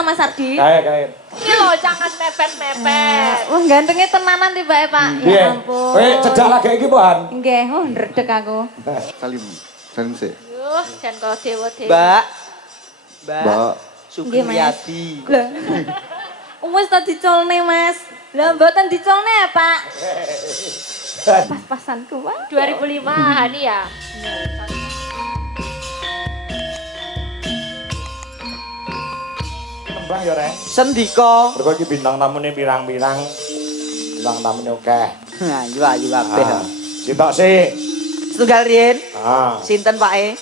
bisa Mas Ardi? Kae. Ini loh jangan mepet-mepet. Wah gantengnya tenanan tiba Pak. Piye? Ya ampun. Kowe cedak lagi iki, Pohan? Nggih, ndredeg aku. Salim sih. Yuh, dan kau dewa-dewa. Mbak. Mbak. Nggih, Mas. Supriyadi. Lah. Wis tak dicolne, Mas. Lah mboten dicolne ya, Pak. Pas-pasanku, Pak. 2005 nih ya. Tembang ya, Rek. Sendika. Mergo iki bintang tamune pirang-pirang. Bintang tamune akeh. Nah, ayu kabeh. Sitok sih. Setunggal riyen. Sinten Pak E?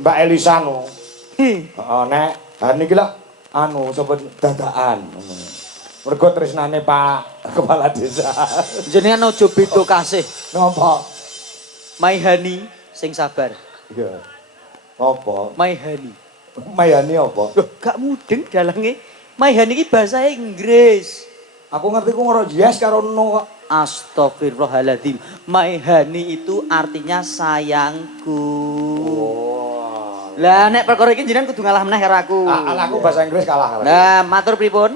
Mbak Elisa no. Heeh, nek niki lho sapa dadakan. Mergo tresnane Pak Kepala Desa. Jenengan aja beda kasih. Napa? My honey sing sabar. Iya. Apa? My honey. Mayani apa? Loh, gak mudeng dalange. My honey iki bahasa Inggris. Aku ngerti ku ngoro yes karo no kok. Astagfirullahaladzim. My honey itu artinya sayangku. Lah nek perkara iki jenengan kudu ngalah meneh karo aku. Aku bahasa Inggris kalah. Nah, matur pripun?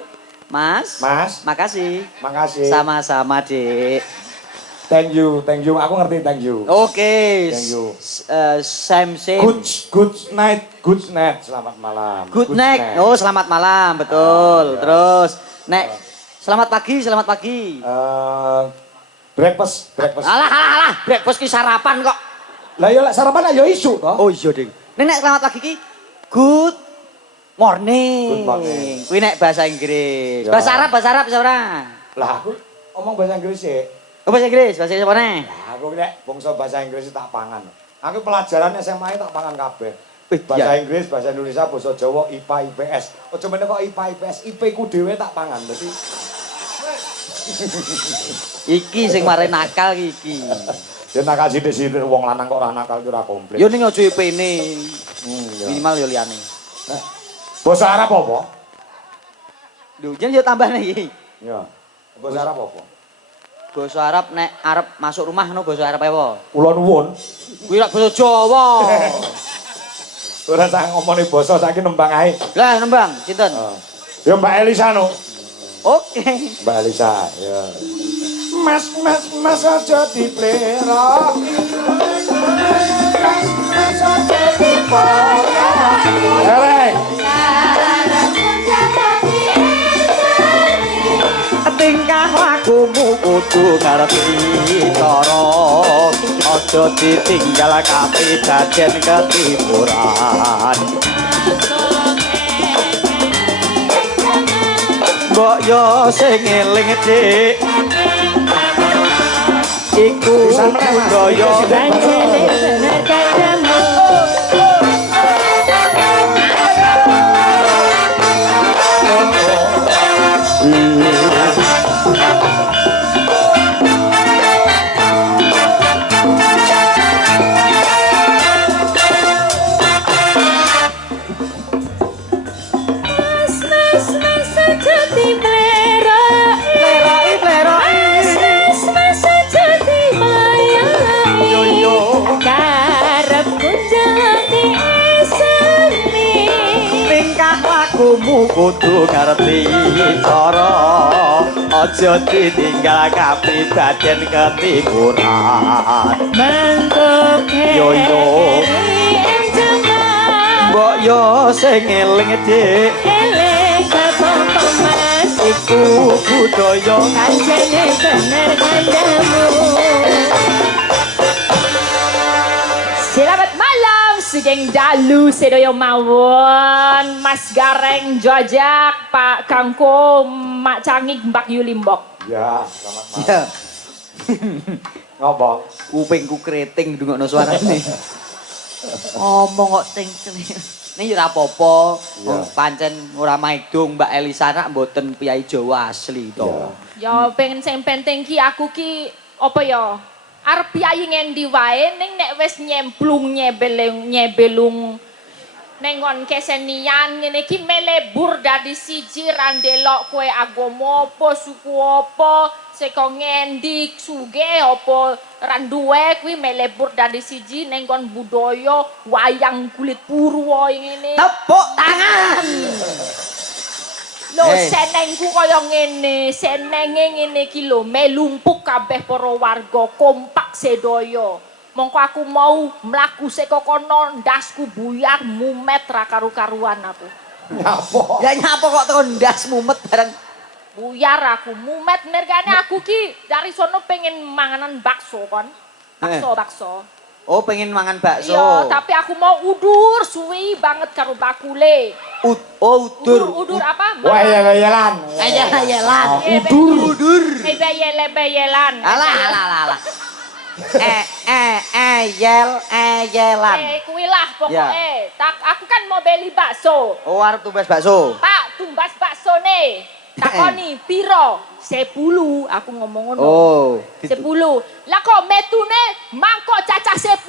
Mas. Makasih. Makasih. Sama-sama, Dik. Thank you. Aku ngerti thank you. Oke. Thank you. Same. Good night. Selamat malam. Good night. Oh, selamat malam, betul. Iya. Terus, nek selamat pagi. Breakfast. Alah. Breakfast ki sarapan kok. Lah ya sarapan ya isu toh. Oh iya, Ding. Nek selamat pagi ki good morning. Good morning. Kuwi nek bahasa Inggris. Ya. Bahasa Arab bisa ora? Lah aku ngomong bahasa Inggris sih. Oh, bahasa Inggris apa nih? Lah aku nek bangsa bahasa Inggris tak pangan. Aku pelajaran SMA tak pangan kabeh. Wih, Bahasa iya. Inggris, bahasa Indonesia, bahasa Jawa, IPA, IPS. Aja meneh kok IPA, IPS, IP ku dhewe tak pangan. Dadi Iki sing mare nakal iki. ya nakal sithik-sithik wong lanang kok ora nakal ki ora komplit. Yo ning aja IP-ne. Ya. Minimal yo liyane. Bahasa Arab apa? Lho, jen yo tambah iki. Ya. Bahasa Arab apa? Basa Arab nek arep masuk rumah ngono basa Arab apa? Kula nuwun. Kuwi rak basa Jawa. Ora sak ngomongin basa saiki nembang ae. Lah nembang, sinten? Ya Mbak Elisa no. Oke. Mbak Elisa, ya. Mas aja diplera. Mas aja diplera. Erek. Tingkah lakumu kudu ngerti cara aja ditinggal kabeh daden ketimuran. Mbok yo sing eling Dik. Iku budaya kudu ngerti cara aja ditinggal kabeh baden ketimuran. Yo mbok yo sing eling Dik. Iku budaya Kanjane bener kandamu. Selamat malam, sugeng dalu sedoyo mawon, Mas Gareng Jojak, Pak Kangko, Mak Cangik, Mbak Yulimbok. Ya, selamat malam. Ya. Ngopo? Kupingku keriting ndungokno suarane. Ngomong kok ting-ting. Ning ora apa-apa. Pancen ora maidung Mbak Elisa nak mboten piyai Jawa asli to. Ya pengen sing penting ki aku ki apa ya? Arep piyai ngendi wae ning nek wis nyebelung ning nggon kesenian ngene iki melebur dadi siji ra ndelok kowe agama apa suku apa saka ngendi sugih apa ra duwe kuwi melebur dadi siji ning nggon budaya wayang kulit purwa ngene. Tepuk tangan. senengku kaya ngene, senenge ngene iki lho, melumpuk kabeh para warga, kompak sedaya. Mongko aku mau mlaku saka kono, ndasku buyar mumet ra karu-karuan aku. Nyapa? Ya nyapa kok teko ndas mumet bareng. Buyar aku, mumet mergane aku ki dari sono pengen manganan bakso kon. Bakso. Oh, pengen mangan bakso. Iya, tapi aku mau udur suwi banget karo bakule. Udur. Udur apa? Wah, yelan. Ayel-ayelan. Udur. Yelan. Alah. Ayelan. Kuwi lah pokoke. Ya. Tak aku kan mau beli bakso. Oh, arep tumbas bakso. Pak, tumbas baksone. Takoni piro? 10, aku ngomong ngono. Oh, 10. Lah kok metune mangkok cacah 10.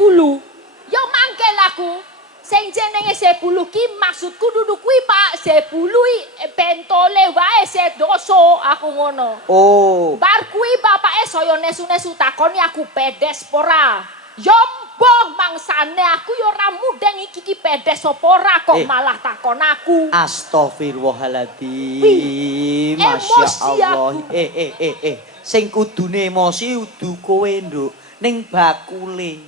Yo mangkel aku. Sing jenenge 10 ki maksudku dudu kuwi Pak, 10 bentole wae sedoso aku ngono. Oh. Bar kuwi bapake saya nesu-nesu takoni aku pedes pora. Yo mbah mangsane aku yo ora mudeng iki pedes apa ora kok malah takon aku. Astagfirullahaladzim. Emosi Masya Allah. aku. Sing kudune emosi udu kowe nduk ning bakule.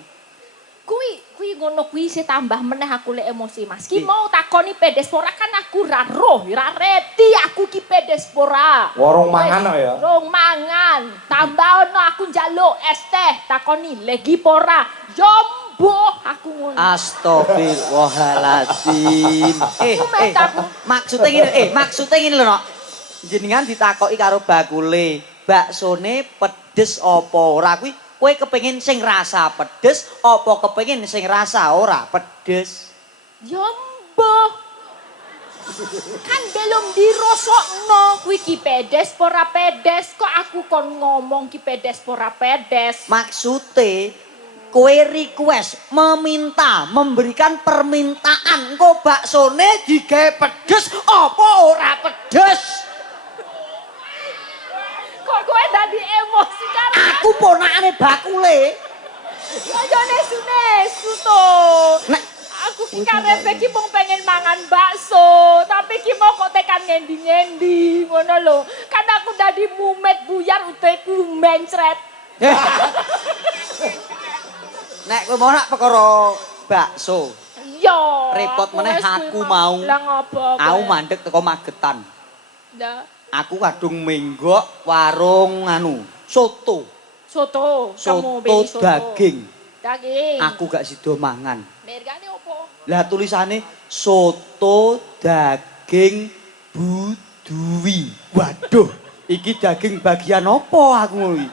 Kuwi ngono kuwi sih tambah meneh aku lek emosi Mas. Ki mau takoni pedes pora kan aku ra roh, ra reti aku ki pedes pora. Warung mangan kok ya. Rong mangan. Tambah ono aku njaluk es teh, takoni legi pora. Jombo aku ngono. Astagfirullahaladzim. Maksudnya ngene lho, Nok. Jenengan ditakoki karo bakule, baksone pedes apa ora kuwi kowe kepengin sing rasa pedes apa kepengin sing rasa ora pedes? Jombo. Kan belum dirosokno kuwi ki pedes pora pedes kok aku kon ngomong ki pedes pora pedes. Maksude kowe request, meminta, memberikan permintaan engko baksone digawe pedes apa ora pedes? Kok kowe dadi emosi karo Aku ponakane bakule. aja nesu-nesu to. Aku ki karepe ki mung pengen mangan bakso, tapi ki mau kok tekan ngendi-ngendi ngono lho. Kan aku dadi mumet buyar uteku mencret. Nek kowe mau nak perkara bakso, Iya. repot meneh aku mau. Lah ngopo? Aku mandek teko Magetan. Lah, Aku kadung menggok warung soto. soto. Kamu Soto beli soto. daging. Daging. Aku gak sido mangan. Mergane opo? Lah tulisane soto daging budui. Waduh, iki daging bagian apa aku kuwi?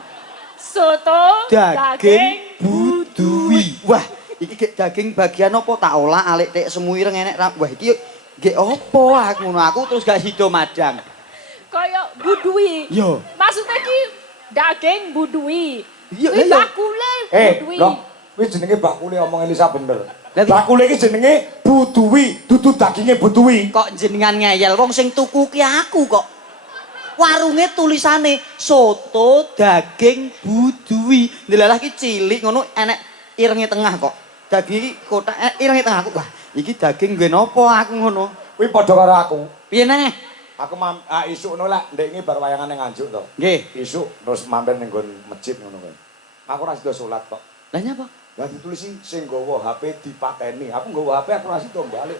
Soto Daging budui. Wah, iki daging bagian apa tak olah alik tek semuir ngenek. Wah, iki nggih apa aku ngono. Aku terus gak sido madang. Kaya budui. Yo. Maksudnya ki daging budui. Iya, Kuwi iya. bakule budui. Loh, kuwi jenenge bakule omong Elisa bener. Lah, Bakule iki jenenge buduwi, dudu daginge buduwi. Kok jenengan ngeyel wong sing tuku ki aku kok. Warunge tulisane soto daging budui. Ndelalah ki cilik ngono enek irenge tengah kok. Daging iki kotak irenge tengah aku. Wah, iki daging nggen apa aku ngono. Kuwi padha karo aku. Piye neh? Aku isuk ngono lek ndek iki bar wayangan ning Nganjuk to. Nggih. Isuk terus mampir ning nggon masjid ngono kuwi. Aku ora sida salat kok. Lah nyapa? Lah ditulisi sing nggawa HP dipateni. Aku nggawa HP aku ora sida balik.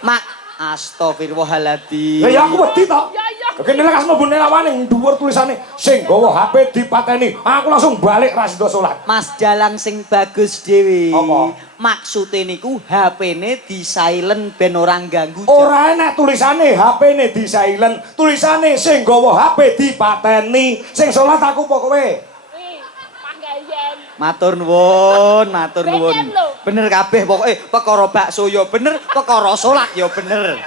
Mak astagfirullahaladzim. Lah ya aku wedi to. Ya ya. Kene lek asma bune lawane dhuwur tulisane sing nggawa HP dipateni. Aku langsung balik ra sida salat. Mas Jalang sing bagus dhewe. Apa? Maksude niku HP-ne di silent ben ora ganggu. Ora enak tulisane HP-ne di silent, tulisane sing nggawa HP dipateni. Sing salat aku apa kowe? Wih, panggayen. Matur nuwun, matur nuwun. Bener lho. Bener kabeh pokoke perkara bakso ya bener, perkara salat ya bener.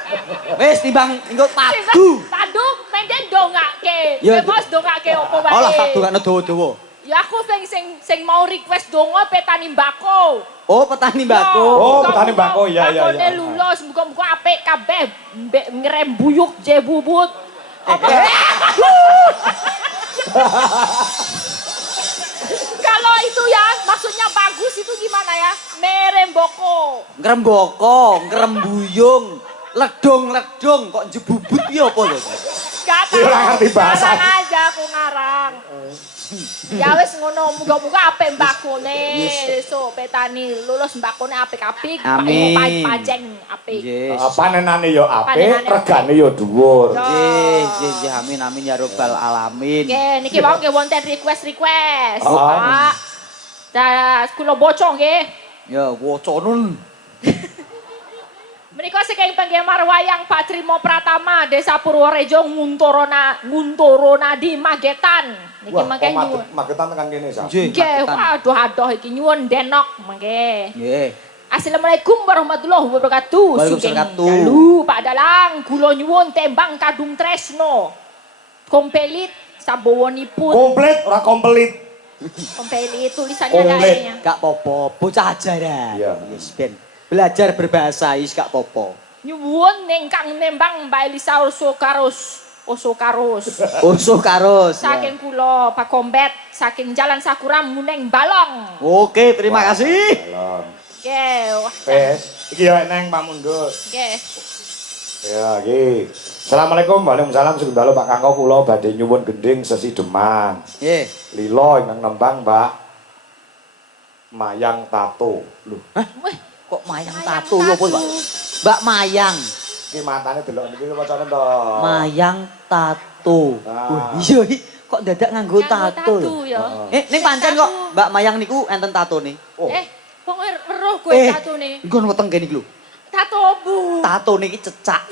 Wis timbang engko padu. Padu menden dongake. Ya, Bebas dongake opo wae. Alah tak dongakno dawa-dawa. Ya aku sing mau request donga petani mbako. Oh, petani mbako. Oh, petani mbako, iya, iya, Mbakone iya. lulus, muga-muga apik kabeh. Mbek ngrembuyuk je bubut. Apa? Kalau itu ya, maksudnya bagus itu gimana ya? Meremboko. Ngrembaka, ngrembuyung. Ledong-ledong kok jebubut iki apa lho? Gak Dia ora ngerti bahasa. Ngarang aja aku ngarang. Ya wis ngono, muga-muga apik mbakune. Esuk petani lulus mbakune apik-apik, Amin. paceng apik. Yes. Panenane yo apik, Panenane regane yo dhuwur. Yo. Nggih, amin amin ya rabbal alamin. Nggih, niki wau nggih wonten request. Oh. Pak. Dah kula boco nggih. Ya, woconun. Menika saking penggemar wayang Pak Trimo Pratama Desa Purworejo Nguntorona di Magetan. Niki mangke nyuwun. Magetan tekan kene sa. Nggih. Nggih, Magetan. waduh adoh iki nyuwun denok mangke. Nggih. Assalamualaikum warahmatullahi wabarakatuh. Waalaikumsalam. Sugeng dalu Pak Dalang, kula nyuwun tembang Kadung Tresno. Kompelit sabowonipun. Komplit ora komplit. Kompelit tulisannya Komplit. kayaknya. Gak popo, bocah ajaran. Iya. Yes, ben. Belajar berbahasa is gak popo. Nyuwun nengkang nembang Mbak Elisa Osokarus. Usuh karus. Saking kula Pak Kombet, saking Jalan Sakura Muneng Balong. Oke, terima kasih. Balon. Nggih, wah. Wes, iki yo neng Pak Mundut. Nggih. Ya, iki. Assalamualaikum, waalaikumsalam. Sugeng dalu Pak Kangko kula badhe nyuwun gending sesi Demang. Nggih. Lilo ingkang nembang Mbak Mayang Tato. Lho, Wih, Kok mayang Mayang tato yo apa, Pak? tato. Mbak Mayang. iki matane delok niki wacane to. Mayang tato. Ah. Wah, iya iki kok dadak nganggo Nganggo tato lho. ya. Ning pancen kok Mbak Mayang niku enten tatone. Oh, Wong weruh kowe tatone. Nggon weteng kene iki lho. Tato bu. Tatone iki cecak.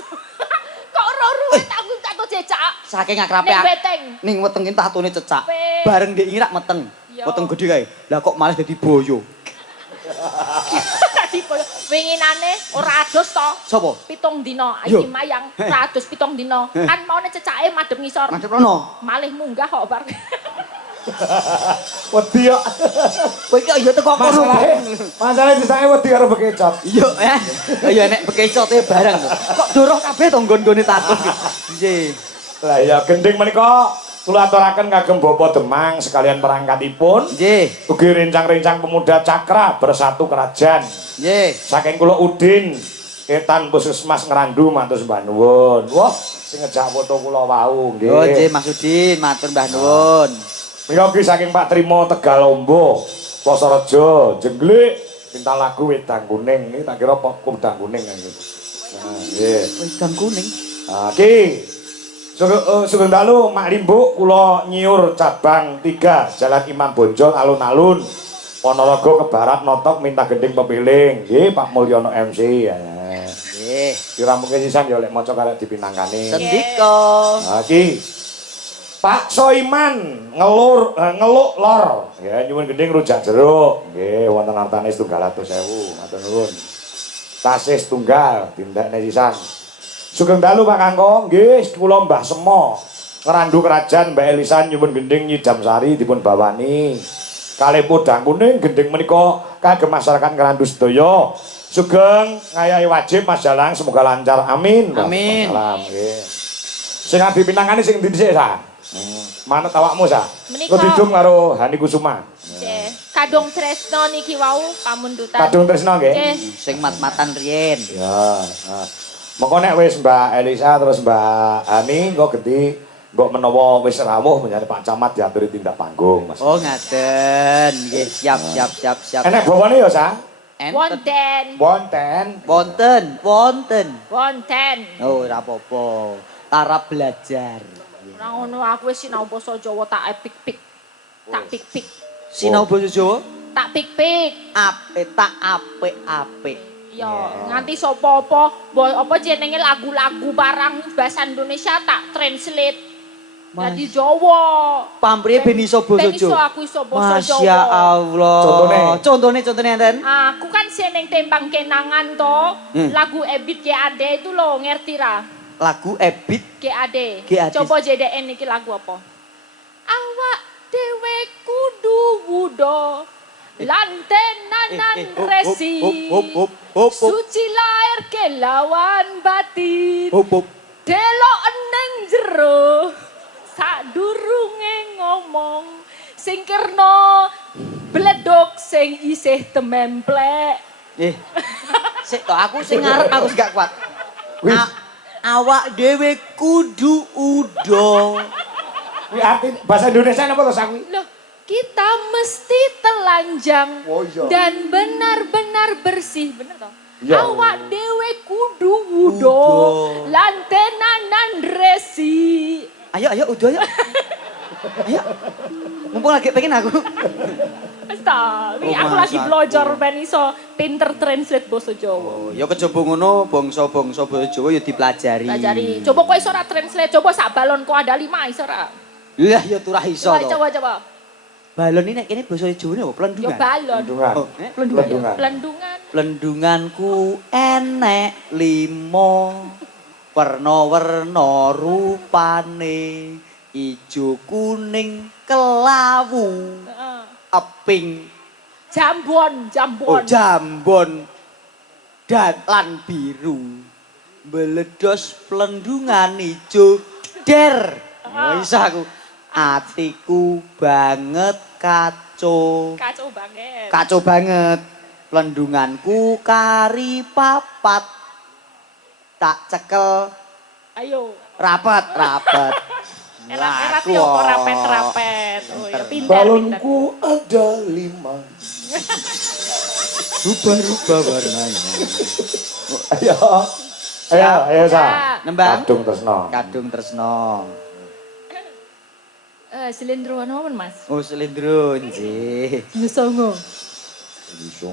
Kok ora-ora tato cecak. Saking akrabe Ning beteng. ning weteng iki tatone cecak. Weh. Bareng ndek ngirak meteng. Iya. Weteng gedhe kae. Lah kok malah dadi boyo. Tadi winginane ora adus to. Sopo? 7 dina Yo. iki mayang 107 dina. Kan maune cecake madhep ngisor. Madhep rono. Malih munggah kok bar. wedi yo. Kowe iki ya teko kono. Masalahe disake wedi karo bekecot. Iya, ya nek bekecote bareng. Kok doroh kabeh to nggon-nggone tato iki. Nggih. Lah ya gending menika kula aturaken kagem Bapak Demang sekalian perangkatipun. Nggih. Ugi rencang-rencang pemuda Cakra bersatu kerajaan. Nggih. Saking kula Udin Etan Puskesmas Ngrandu matur sembah nuwun. Wah, sing ngejak foto kula wau nggih. Oh, nggih Mas Udin, matur Mbah nuwun. Menika ki saking Pak Trimo Tegalombo, Posorejo, Jenglik, minta lagu Wedang Kuning. Iki tak kira Wedang Kuning kan iki. Nah, nggih. Wedang kuning. Ki Sugeng dalu Mak Limbuk kula nyiur cabang 3 Jalan Imam Bonjol alun-alun Ponorogo ke barat notok minta gending pepiling. Nggih Pak Mulyono MC. Nggih. Kira mungkin sisan ya lek maca karek dipinangkani. Sendika. Nah, ki Pak Soiman ngeluk lor. Ya nyuwun gending rujak jeruk. Nggih wonten artane 700.000. Matur nuwun. Tasih setunggal tindakne sisan. Sugeng dalu Pak Kangko, nggih kula Mbah Semo. Ngrandu kerajaan Mbak Elisa nyuwun gending Nyidam Sari dipun bawani. Kalih podang kuning gending menika kagem masyarakat Ngrandu sedaya. Sugeng ngayahi wajib Mas Jalang semoga lancar. Amin. Amin. Salam nggih. Sing adi pinangane sing ndi dhisik sa? Manut awakmu sa? Menika. Kudidum karo Hani Kusuma. Nggih. Kadung Tresno niki wau pamundutan. Kadung Tresno nggih. Nggih. Sing mat-matan riyen. Ya. Nah. Mengko nek wis Mbak Elisa terus Mbak Ani engko gedhi mbok menawa wis rawuh menyang Pak Camat diaturi tindak panggung, Mas. Oh, ngaten. Nggih, siap. Enek bawane ya, Sa? Enten. Wonten. Wonten. Oh, ora apa-apa. Tarap belajar. Ora ngono aku wis sinau basa Jawa tak pik-pik. Tak pik-pik. Sinau basa Jawa? Tak pik-pik. Apik. Ya, nganti sapa apa jenenge lagu-lagu barang bahasa Indonesia tak translate. Dadi Jawa. Pamrih ben iso basa Ben iso Jawa. aku iso basa Jawa. Masya Allah. Contone enten. Aku kan seneng tembang kenangan to. Lagu Ebit GAD itu lo ngerti ra? Lagu Ebit GAD. GAD. Coba JDN iki lagu apa? Awak dhewe kudu wudo. Lantenanan resi. Suci lahir kelawan batin. Delok neng jero. Sadurunge ngomong. Sing kerno bledok sing isih tememplek. Sik to aku sing ngarep aku gak kuat. Wis. Awak dhewe kudu udo. Kuwi arti bahasa Indonesia napa to sak kuwi? Loh, kita mesti telanjang Oh, iya. dan benar-benar bersih, bener toh? Iya. Awak dewe kudu wudo, lantenanan resi. Ayo udo ayo. Ayo. Mumpung lagi pengen aku. Tapi Oh, aku lagi masaku. belajar ben iso pinter translate basa Jawa. Oh, ya kejaba ngono bangsa-bangsa basa Jawa ya dipelajari. Pelajari. Coba kowe iso ora translate, coba sak balonku ada 5 iso ora? Lah ya turah iso to. Coba. Balon ini nek kene basa Jawa apa? Ya Plendungan. balon. Pelendungan. Oh, plendungan. Pelendungan. Pelendungan. Plendunganku enek 5 werna-werna rupane ijo kuning kelawu Heeh. eping Jambon. oh jambon dan lan biru meledos plendungan ijo der wis aku atiku banget kacau Kacau banget. Plendunganku kari papat tak cekel Ayo. rapet Erat-erat ya apa rapet-rapet. Oh ya pinter. Balonku ada 5. rubah-rubah warnanya Ayo sa. nembang Kadung tresno. kadung tresno Silindro apa Mas? oh selindro nggih Songo. Iso.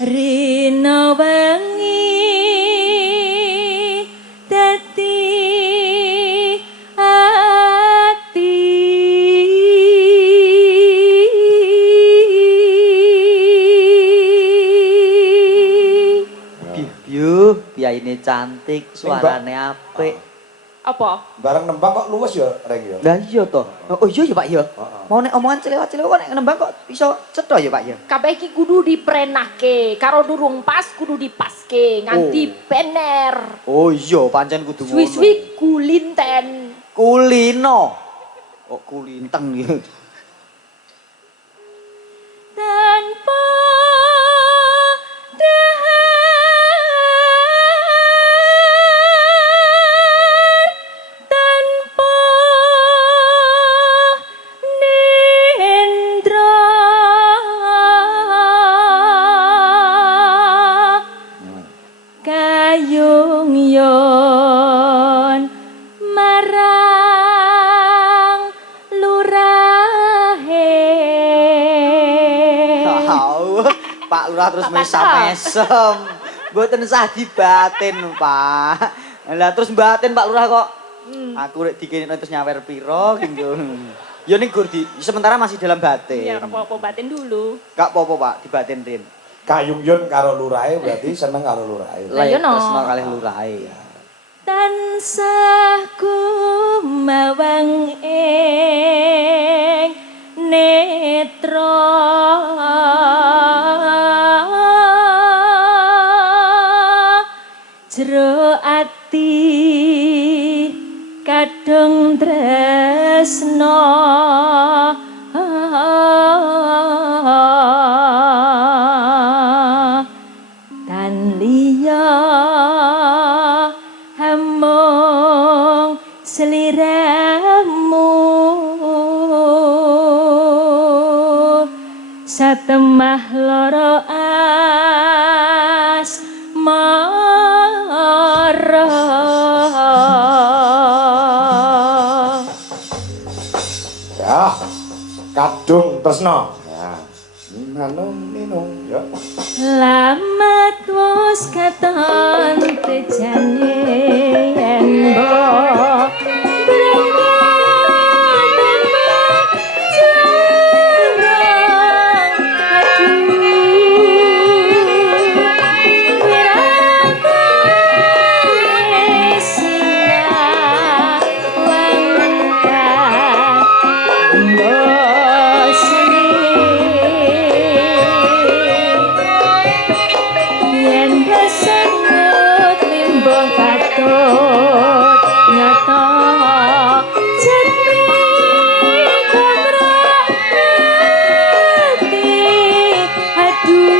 Rina wengi dadi ati Yuh, piyaine cantik, suarane apik. Apa? Bareng nembang kok luwes ya, Reng ya. Lah iya to. Oh iya ya Pak ya. Heeh. Mau nek omongan celewat-celewat nek nembang kok iso cetha ya Pak ya. Kabeh iki kudu diprenahke, karo durung pas kudu dipaske, nganti Oh. bener. Oh iya pancen kudu ngono. Suwi-suwi kulinten. Kulino. Oh kulinteng ya. tanpa dahar tanpa nendra kayung yon marang lurahe Tahu, Pak Lurah terus Pak Pasal. mesam-mesem. Mboten sah dibatin, Pak. Lah terus batin Pak Lurah kok. Aku rek dikene terus nyawer piro gitu. Ya ning gur di sementara masih dalam batin. Ya apa-apa batin dulu. Gak apa-apa, Pak, dibatin Rin. Kayung Yun karo lurahe berarti seneng karo lurahe. Lah, iya, no. Tresno kalih lurahe. tansah kumawang ing netra jero ati kadung tresna tan liya hamung seliramu satemah loro asmara Ya. Kadung tresno. Ya. Nanung ninung ya. Lamat wis katon tejane yen mbok berangkat jarang aduh wirangane sinah wangkah mbosni yen kesenut limbah katut nyata jati kontrak ati aduh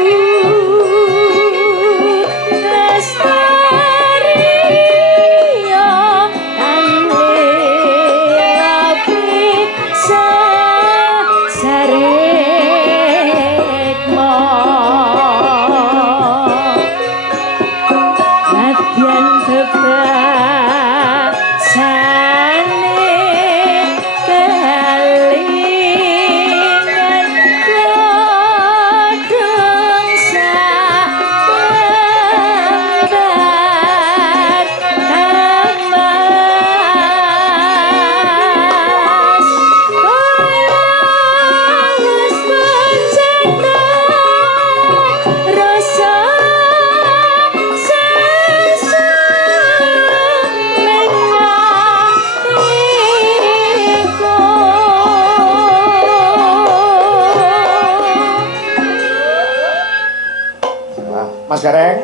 Mas Gareng.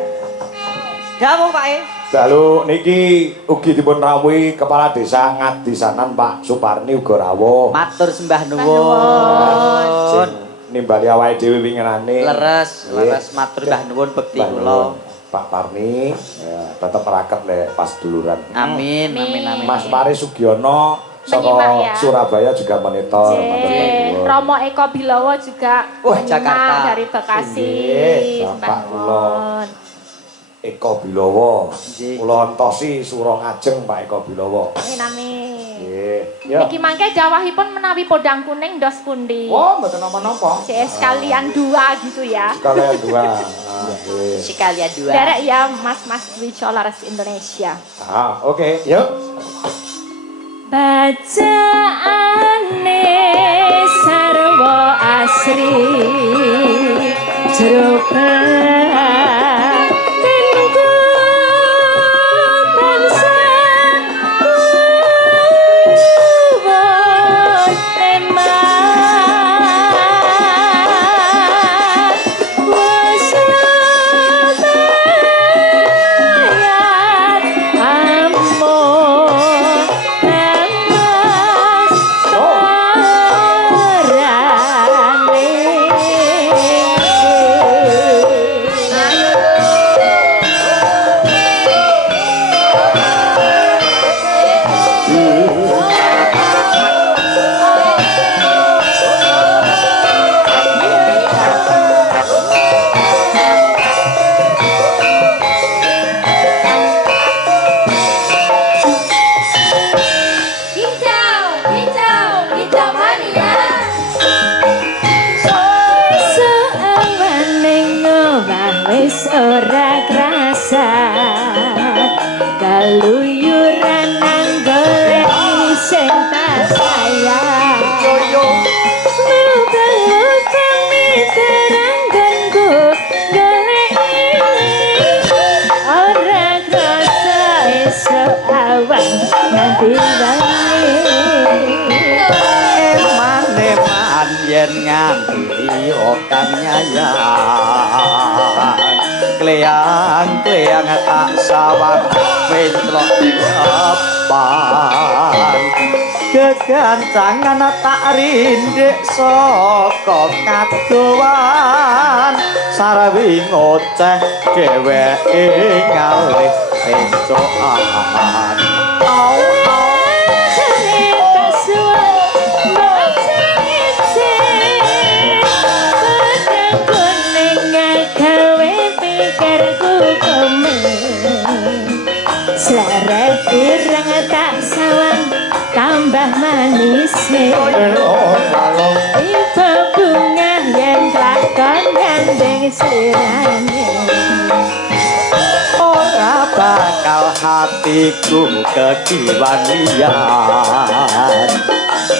Dawuh Pak E. Dalu niki ugi dipun rawuhi Kepala Desa Ngadisanan Pak Suparni uga rawuh. Matur sembah Nuwun. nuwun. Nimbali awake dhewe winginane. Leres matur mbah nuwun bekti Mbah kula. nuwun. Pak Parni ya tetep raket lek pas duluran. Amin, amin, amin. Mas Pari Sugiono Menyimak saka ya. Surabaya juga monitor. Matur nuwun. Romo Eko Bilowo juga Wah, menyimak Jakarta. dari Bekasi. Nggih, Sembah Bapak kula. nuwun. Eko Bilowo. Nggih. Kula entosi Suro Ngajeng Pak Eko Bilowo. Amin amin. Nggih. Ya. Niki mangke dawahipun menawi podang kuning dos pundi. Wah, mboten napa-napa. CS sekalian dua gitu ya. Kalian dua. Ah, nggih. Sekalian dua. Derek ya Mas-mas Wicolares Indonesia. Ah, oke, yuk. Bacaane sarwa asri jero batinku tansah kuwon eman wis lumayan amun emas Hijau mania. Seawaning ngomah wis ora krasa kaluyuran nang goleki sing tak sayang mutang-mutang miterangganku goleki ora krasa esuk awan nganti wengi Eman-eman yen nganti okan nyayang Kleang-kleang tak sawang mencelok depan Kegancangan tak rindik saka kadowan Sarawi ngoceh dheweke ngalih encokan Au au Seret ireng tak sawang tambah manis Ibu bunga yang kelakon gandeng sirane Ora bakal hatiku kekiwan liyan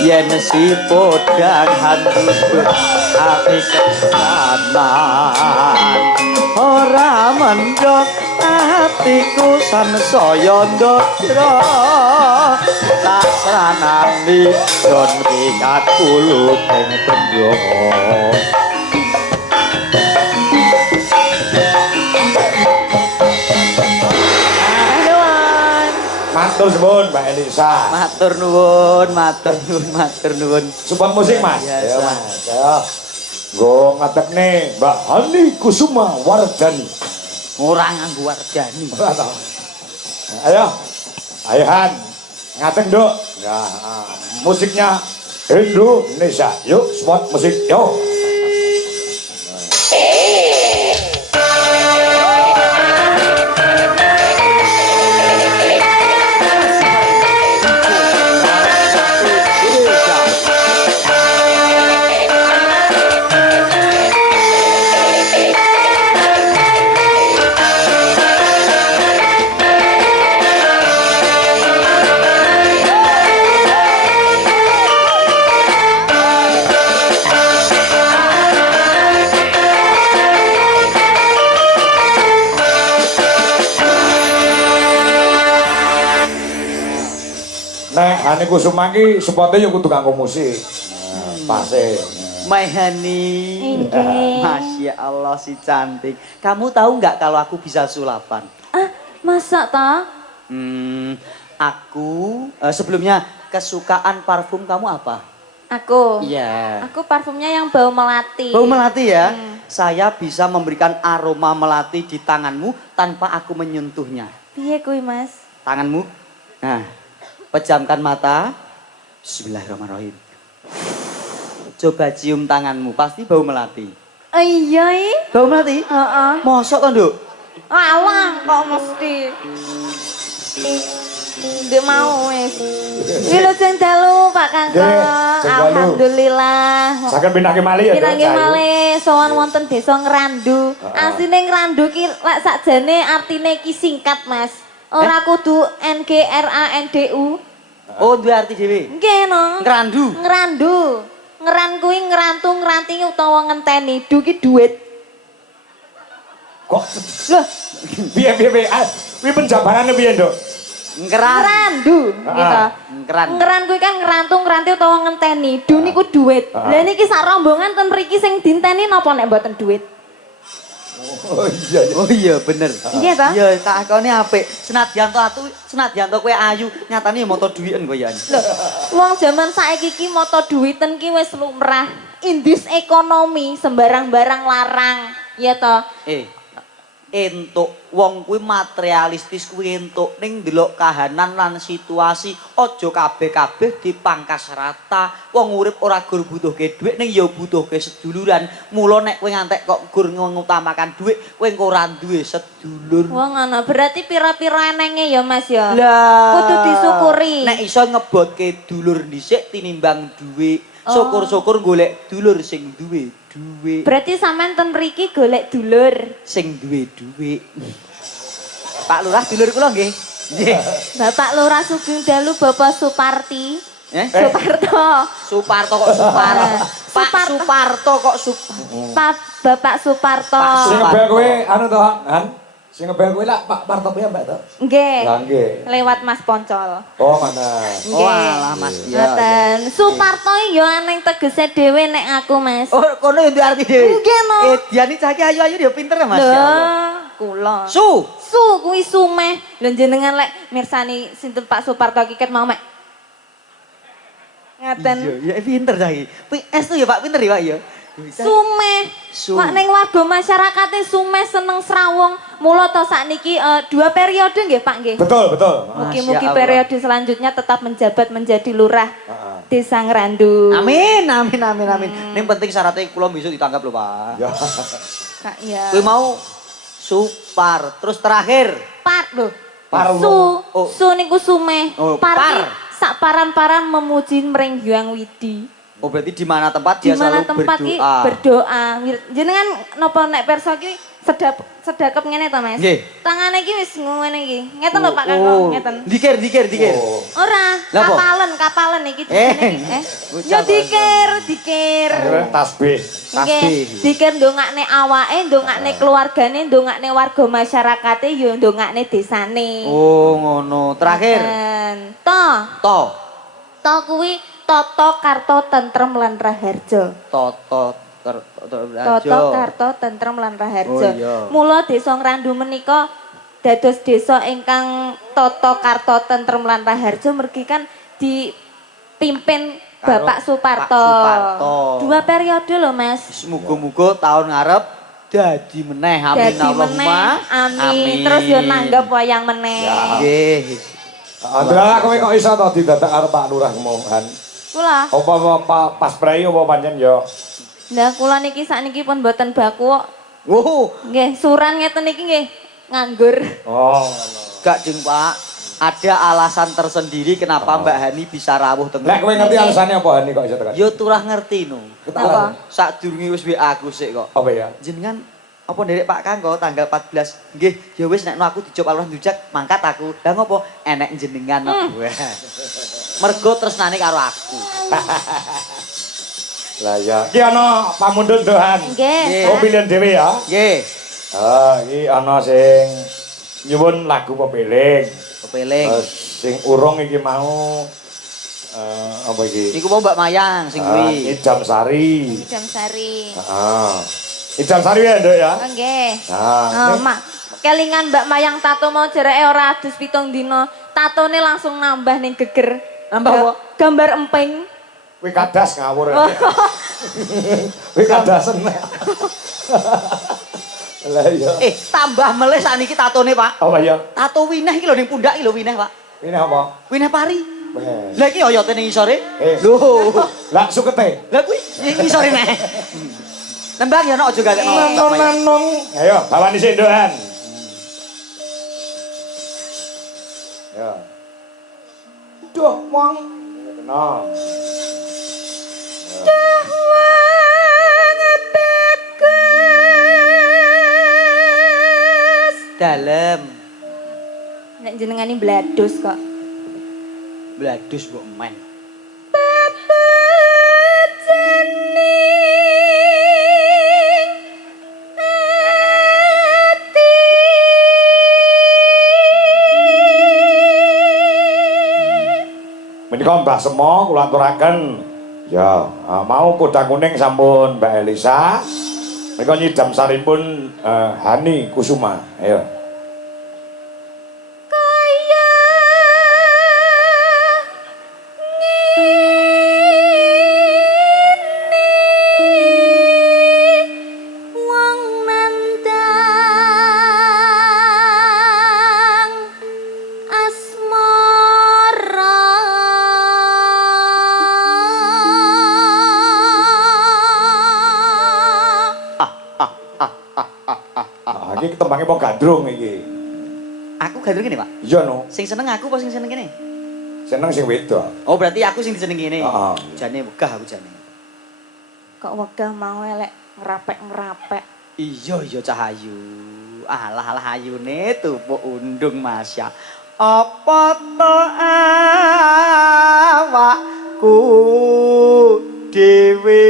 Yen si podang handut hati kesanan Ora mendok hatiku sansaya ndodra Tak sranani don pikat kulut ing tembung Matur suwun Mbak Elisa. Matur nuwun, matur nuwun, matur nuwun. Support musik, Mas. Biasa. Ayo, Mas. Ayo. Nggo ngatekne Mbak Hani Kusuma Wardani. Ora nganggo Wardani. Ora tau. Ayo. Ayo Han. Ngateng, Nduk. Ya, musiknya Indonesia. Yuk, support musik. Yo. Nek Hani Kusuma ki supporte yo kudu kanggo musik. Pase. My honey. Inggih. Masya Allah si cantik. Kamu tahu nggak kalau aku bisa sulapan? Ah, masa ta? Aku sebelumnya kesukaan parfum kamu apa? Aku. Iya. Aku parfumnya yang bau melati. Bau melati ya? Saya bisa memberikan aroma melati di tanganmu tanpa aku menyentuhnya. Piye kuwi, Mas? Tanganmu. Nah, pejamkan mata. Bismillahirrahmanirrahim. Coba cium tanganmu, pasti bau melati. Iya, Bau melati? heeh. Mosok to, Nduk? Alah, kok mesti. Nggak mau wis. Iki lho jeng dalu Pak Kangko. Nggih, jeng dalu. Alhamdulillah. Saged pindah malih ya. Dok, Pinangge Cahayu. malih sowan wonten desa Ngrandu. Asline Ngrandu ki lek sakjane artine ki singkat, Mas. Ora kudu NGRANDU. Oh, duwe arti dhewe. Nggih no. Ngrandu. Ngrandu. Ngeran kuwi ngrantu ngranti utawa ngenteni. Du ki duit. Kok Loh, piye? Ah, kuwi penjabarane piye, Nduk? ngrandu gitu. Ngeran kuwi kan ngrantu ngranti utawa ngenteni. Du niku duit. Lah niki sak rombongan ten mriki sing dinteni napa nek mboten duit? Oh iya. Oh iya bener. Iya ta? Iya, takone apik. Senadyan to kowe ayu, nyatane ya moto duwiten kowe ya. Loh, wong jaman saiki ki moto duwiten ki wis lumrah. Indis ekonomi, sembarang barang larang. Ya toh? Entuk wong kuwi materialistis kuwi entuk ning ndelok kahanan lan situasi aja kabeh-kabeh dipangkas rata. Wong urip ora gur butuhke dhuwit ning ya butuhke seduluran. Mula nek kowe ngantek kok gur ngutamakan dhuwit, kowe engko ora duwe sedulur. Wong ngono, berarti pira-pira enenge ya Mas ya. Lah, kudu disyukuri. Nek iso ngebotke dulur dhisik tinimbang dhuwit. Syukur-syukur golek dulur sing duwe dhuwit. Berarti sampean ten mriki golek dulur. Sing duwe dhuwit. Pak Lurah dulur kula nggih. Nggih. Bapak Lurah Sugeng Dalu Bapak Suparti. Suparto. Suparto kok Supar. Pak Suparto kok Bapak Suparto. Sing ngebel kowe anu to, Han? Sing ngebel kowe lak Pak Parto piye, Mbak to? Nggih. Lah nggih. Lewat Mas Poncol. Oh, mana? Nggih. alah, Mas, ya, Ngoten. Suparto ya aneng tegese dhewe nek aku, Mas. Oh, kono yo duwe arti dhewe. Nggih, no. Diani cah ayu-ayu dia pinter ya, Mas. Lho, Ya Allah. kula. Su. Kuwi sumeh. Lho jenengan lek mirsani sinten Pak Suparto kiket mau mek. Ngaten. Iya, pinter cah iki. PS tuh ya Pak, pinter ya Pak ya. Sumeh. Su. Wak ning warga masyarakate sumeh seneng srawung. Mula to sakniki 2 periode nggih Pak nggih. Betul. Mugi-mugi Masya Allah. periode selanjutnya tetap menjabat menjadi lurah Desa Ngrandu. Amin. Ning penting syaratnya kula besok ditangkap lho, Pak. Ya. Kak ya. Kowe mau Supar, terus terakhir Par lho. Par. Oh. Su niku sumeh. Oh, Par. par. Sak paran-paran memuji Mring Hyang Widi. Oh berarti di mana tempat Di dia mana selalu tempat ki berdoa. berdoa. Jenengan napa nek persa ki sedekap ngene to, Mas? Nggih. Tangane ki wis ngene iki. Ngeten lho Pak Kakang, ngeten. Dikir. Oh. Ora, Lah, apa? kapalen iki jenenge. Ya dikir. Akhirnya tasbih. Nggih, dikir ndongakne awake, ndongakne keluargane, ndongakne warga masyarakate, ya ndongakne desane. Oh ngono. Terakhir. To kuwi Toto Karto Tentrem lan Raharja. Toto Karto Tentrem lan Raharja. Oh, iya. Mula Desa Ngrandu menika dados desa ingkang Toto Karto Tentrem lan Raharja mergi kan dipimpin Karo Bapak Suparto. Pak Suparto. 2 periode lho Mas. Muga-muga tahun ngarep dadi meneh. Amin Dadi Allahumma. meneh. Amin. Terus yo nanggap wayang meneh. Nggih. Andra kowe kok iso to didadak karo Pak Lurah mau, Han? Kula. Apa pas prei apa pancen yo? Lah kula niki sakniki pun mboten baku kok. Wow. Nggih, suran ngeten niki nggih nganggur. Oh, Gak jeng Pak. Ada alasan tersendiri kenapa Mbak Hani bisa rawuh teng. Lek kowe ngerti alasannya apa Han kok iso tekan? Yo turah ngerti no. Apa? Sadurunge wis WA aku sik kok. Apa ya? Jenengan apa nderek Pak Kangko tanggal 14. Nggih, ya wis nek aku dijawab Allah njujak mangkat aku. Lah ngopo? Enek jenengan kok. Mergo tresnane karo aku. Lah ya. Iki ana pamundhut dohan. Nggih. Oh pilihan dhewe ya. Nggih. Iki ana sing nyuwun lagu pepeling. Kepeling. Sing urung iki mau Apa iki? Iku mau Mbak Mayang sing kuwi. Idam Sari. Idam Sari. Heeh. Idam Sari ya, Nduk ya. Nggih. Nah, Mak, kelingan Mbak Mayang tato mau jereke ora adus 7 dina. Tatone langsung nambah ning geger. Nambah apa? Gambar emping. kowe kadas ngawur. Kowe kadasen. Lah iya. Tambah melih sakniki tatone, Pak. Apa ya? Tato wineh iki lho ning pundak iki lho wineh, Pak. Ini apa? Wineh pari. Weh. Lah iki oyote ning isore. Lho. Lho. Lah sukete. Lah kuwi isore neh. Nembang ya nek aja galekno. Nanong. Ayo, bawani sik ndokan. Ya. Duh, wong. Tenang. Dalem. Nek jenengane Bladus kok. Bladus mbok men. Menika Mbah Semo kula aturaken. Ya, mau kuda kuning sampun Mbak Elisa. Menika nyidam saripun Hani Kusuma. Ayo. Iki tembangnya mau gandrung iki. Aku gandrung kene, Pak. Iya no. Sing seneng aku apa sing seneng kene? Seneng sing wedok. Oh, berarti aku sing diseneng kene. Heeh. Jane wegah aku jane. Kok wegah mau elek ngerapek-ngerapek. Iya Cahayu. Alah ayune tupuk undung Masya. Apa to awakku dhewe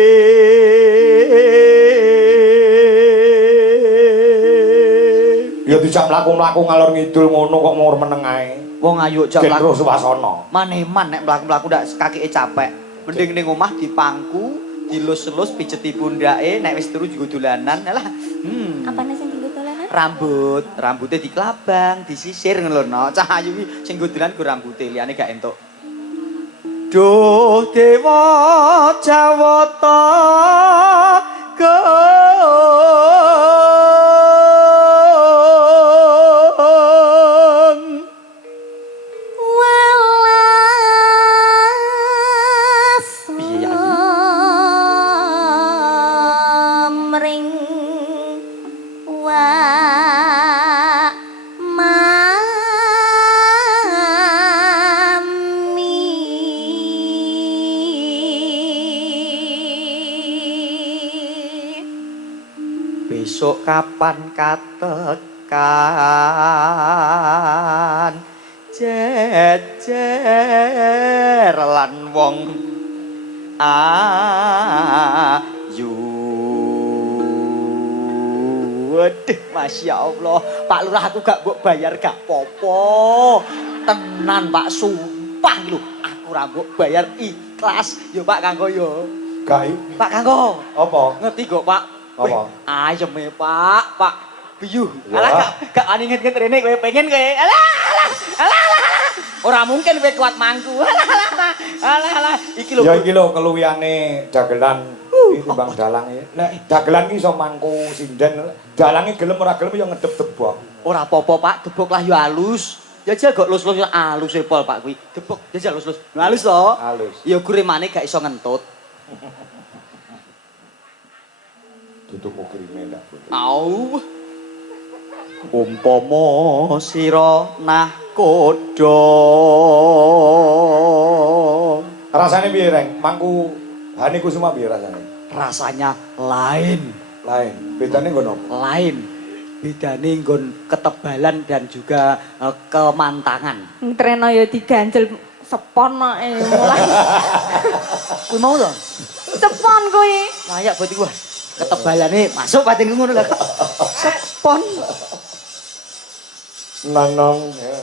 Ya dijak mlaku-mlaku ngalor ngidul ngono kok mur meneng ae. wong ayu jak Gendro mlaku suasana. maneman nek mlaku-mlaku ndak kakeke capek. Mending ning omah dipangku, dilus-lus pijeti pundake, nek wis turu juga dolanan. Alah. Apane sing dienggo dolanan? Rambutnya dikelabang, disisir ngono lho. No. Cahayu iki sing nggo dolan go rambute, liyane gak entuk. Duh dewa Jawata besok kapan katekan jejer lan wong ayu. Waduh, Masya Allah. Pak Lurah aku gak mbok bayar gak popo. Tenan Pak, sumpah lho. Aku ra mbok bayar ikhlas. Yo Pak Kanggo yo. Gai. Pak Kanggo. Apa? Ngerti kok Pak. Apa? Ayeme Pak. Biyuh. Ya. Alah gak ani nget rene kowe pengen kowe. Alah. Ora mungkin kowe kuat mangku. Alah. Iki lho. Ya iki lho keluwihane dagelan iki timbang dalang iki. Nek dagelan iki iso mangku sinden, dalange gelem ora gelem ya ngedep tebok. Ora apa-apa Pak, debok lah yo halus. Jajal kok lus-lus halus e pol Pak kuwi. Debok jajal lus-lus. Halus to? Halus. Ya guremane gak iso ngentut. Tutup mukrime ndak. Au. Umpama sira nahkoda. Rasane piye, Reng? Mangku Hani Kusuma piye rasane? Rasanya lain. Bedane nggon apa? Lain. Bedane nggon ketebalan dan juga kemantangan. Ntreno ya diganjel sepon ae mulai. Kuwi mau to? Sepon kuwi. Layak buat gua. Ketebalane masuk batinku ngono lho. Sepon. Nanong ya.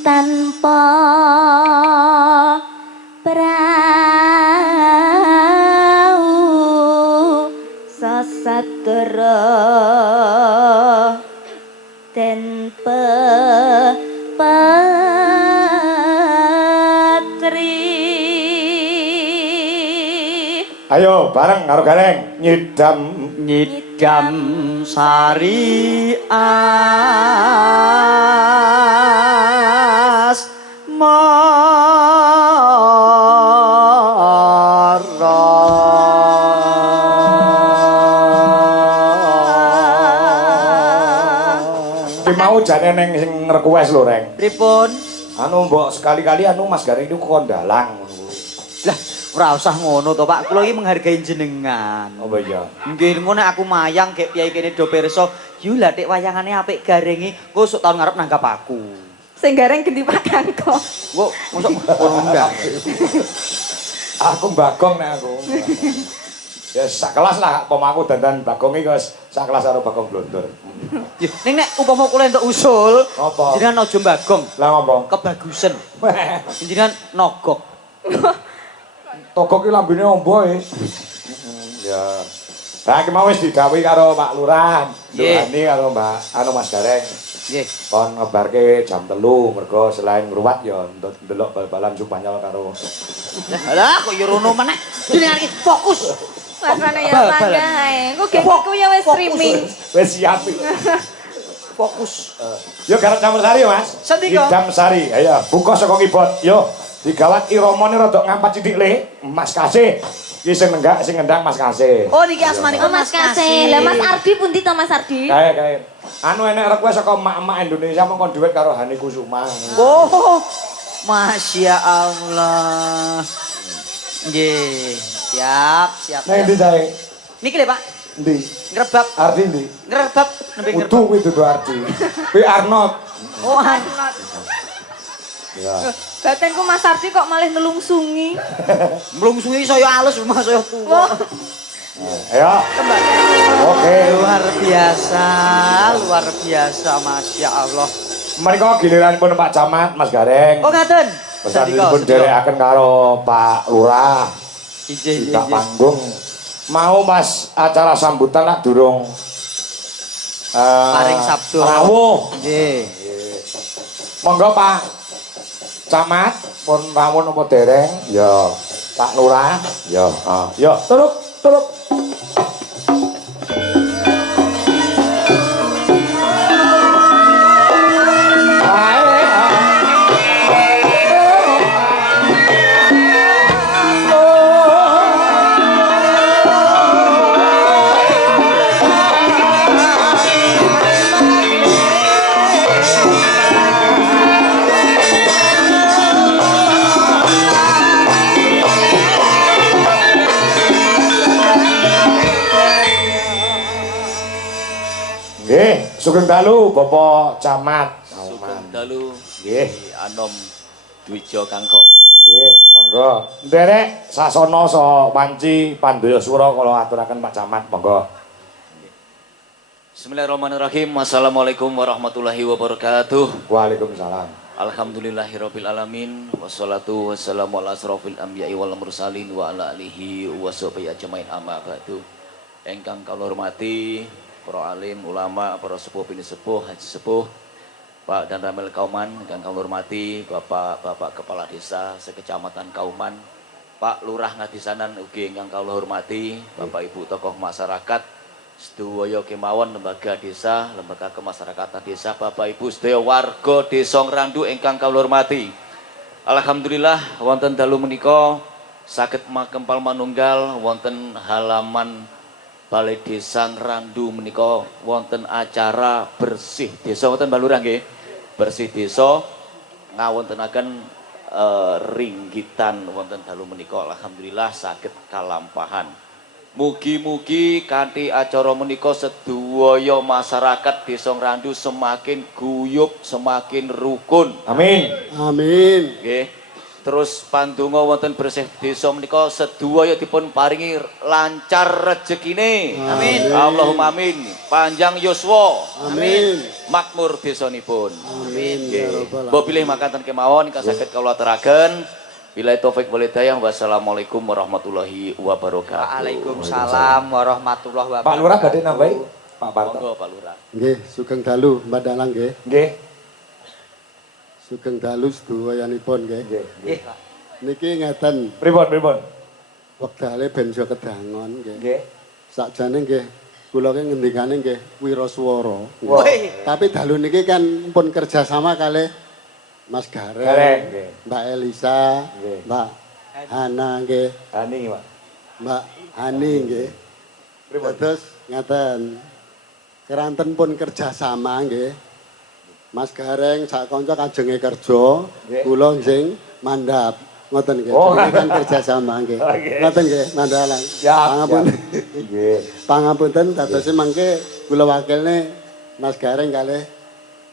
Tanpa prau sasatra den patri. Ayo bareng karo Gareng nyidam Nyidam sari mau jane neng sing request lho Reng. Pripun? Anu mbok sekali-kali anu Mas Gareng itu kondalang ngono kuwi. Lah, ora usah ngono to, Pak. Kula iki menghargai jenengan. Apa iya? Nggih, ngono aku mayang gek piyai kene do pirsa. Yu lah tek wayangane apik Garengi, engko sok taun ngarep nanggap aku. Sing Gareng gendi pakan kok. Engko mosok ngono enggak. Aku Bagong nek aku. Ya sak kelas lah pemaku dandan Bagong iki wis sak kelas karo Bagong Blontor. Ning nek umpama kula entuk usul, Apa? jenengan aja Bagong, Lah ngopo? kebagusan. Jenengan nogok. Toko ki lambene ombo e. Ya. Lah iki mau wis didhawuhi karo Pak Lurah, Duani karo Mbak anu Mas Gareng. Nggih. Kon ngebarke jam 3 mergo selain ngruwat ya ndelok bal-balan Spanyol karo. Lah kok yo rono meneh. Jenengan iki fokus. Makane ya mangga ae. Engko genku ya wis streaming. Wis siap. Fokus. Yo garap campur sari Mas. Sendika. Idam sari. Ayo buka saka kibot. Yo digawat iramane rada ngampat sithik le. Mas Kasih. Iki sing nenggak sing ngendang Mas Kasih. Oh niki asmanipun Oh Mas Kasih. Lah Mas Ardi pundi to Mas Ardi? Kae. Anu enek request saka emak-emak Indonesia mongkon duet karo Hani Kusuma. Oh, Masya Allah. Nggih, siap. Nek ndi jae? Niki lho Pak, Ndi? ngrebab, Ardi ndi? ngrebab, nembe Udu ngrebab. kuwi dudu Ardi. Kuwi Arnold. Oh, Arnold. Ya. Batenku Mas Ardi kok malih nelungsungi. Mlungsungi saya alus, Mas saya tuwa. Ayo. Oke. Luar biasa, Masya Allah. Menika giliranipun Pak Camat, Mas Gareng. Oh, ngaten. Pesanipun derekaken karo Pak Lurah. Ijih. Tidak panggung. Mau Mas acara sambutan lah durung Paring sabdo. Rawuh. Nggih. Monggo Pak Camat pun rawuh apa dereng? Ya. Pak Lurah. Ya. Ya, turuk. Nggih, sugeng dalu Bapak Camat. Sugeng dalu Nggih. Anom Dwijo Kangkong. Nggih, monggo. Nderek sasana sa wanci pandaya swara kula aturaken Pak Camat, monggo. Bismillahirrahmanirrahim. Assalamualaikum warahmatullahi wabarakatuh. Waalaikumsalam. Alhamdulillahirabbil alamin wassalatu wassalamu ala asrofil anbiya'i wal mursalin wa ala alihi wa sahbihi ajmain amma ba'du. Engkang kula hormati para alim, ulama, para sepuh bini sepuh, haji sepuh, Pak dan Ramil Kauman, ingkang kula hormati Bapak Kepala Desa sekecamatan Kauman, Pak Lurah Ngadisanan ugi ingkang kula hormati, Bapak Ibu tokoh masyarakat, sedaya kemawon lembaga desa, lembaga kemasyarakatan desa, Bapak Ibu sedaya warga Desa Ngrandu ingkang kula hormati. Alhamdulillah wonten dalu menika saged makempal manunggal wonten halaman Balai Desa Ngrandu menika wonten acara bersih desa wonten Mbak Lurah nggih. Bersih desa ngawontenaken ringgitan wonten dalu menika alhamdulillah saged kalampahan. Mugi-mugi kanthi acara menika sedaya masyarakat Desa Ngrandu semakin guyub, semakin rukun. Amin. Nggih. Terus pandonga wonten bersih desa menika sedaya dipun paringi lancar rezekine. Amin. Allahumma amin. Panjang yuswa. Amin. Makmur desanipun. Amin. Nggih. Mbok bilih makaten kemawon ingkang saged kula aturaken Bila taufik wal hidayah. Wassalamualaikum warahmatullahi wabarakatuh. Waalaikumsalam warahmatullahi wabarakatuh. Pak Lurah badhe nambahi? Pak Parto. Monggo Pak Lurah. Nggih, sugeng dalu Mbak Dalang nggih. Nggih. Sugeng dalu sedayanipun nggih. Nggih. Nggih, Pak. Niki ngeten, Pripun? wektale ben iso kedangon nggih. Nggih. Sakjane nggih kula ki ngendikane nggih wiraswara. Woi. Tapi dalu niki kan pun kerjasama kalih Mas Gareng, Gareng, nggih. Mbak Elisa, Nggih. Mbak Hana nggih, Ani, Pak. Mbak Hani nggih. Pripun? Terus ngaten. Keranten pun kerjasama nggih. Mas Gareng sak kanca kajenge kerja, Nggih. kula sing mandhap. Ngoten nggih. Oh. Ini kan kerjasama nggih. Oke. Ngoten nggih, mandalan. Siap. Pangapunten. Nggih. Pangapunten dados mangke kula wakilne Mas Gareng kalih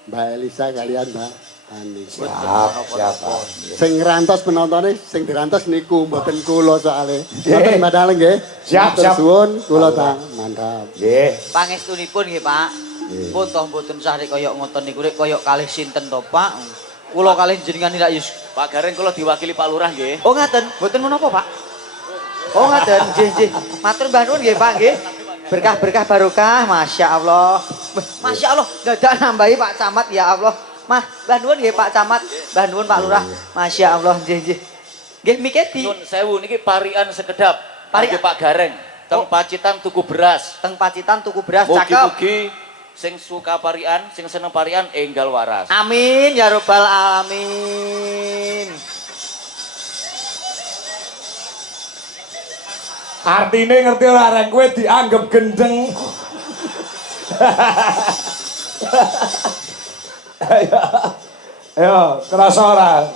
Mbak Elisa kalian Mbak Hani. Siap. Pak. Sing ngrantos penontone sing dirantos niku mboten kula soalé. Ngoten Mbak Dalem nggih. Siap, Matur siap. suwun kula ta mandhap. Nggih. Pangestunipun nggih, Pak. Pun toh mboten sah rek kaya ngoten niku rek kaya kalih sinten to, Pak? Kula kalih jenengan rak yus. Pak Gareng kula diwakili Pak Lurah nggih. Oh ngaten, mboten menapa, Pak? Oh ngaten, nggih. Matur mbah nuwun nggih, Pak nggih. Berkah-berkah barokah, Masya Allah. Masya Allah, dadak nambahi Pak Camat ya Allah. Mah, mbah nuwun nggih Pak Camat, mbah nuwun Pak Lurah. Masya Allah, nggih. Nggih miketi. Nun sewu niki parian sekedap. Parian. Nggih Pak Gareng. Teng Pacitan tuku beras. Teng Pacitan tuku beras cakep. Mugi-mugi sing suka parian, sing seneng parian enggal waras. Amin ya robbal alamin. Artine ngerti ora arek kowe dianggep gendeng. Ayo, kerasa ora?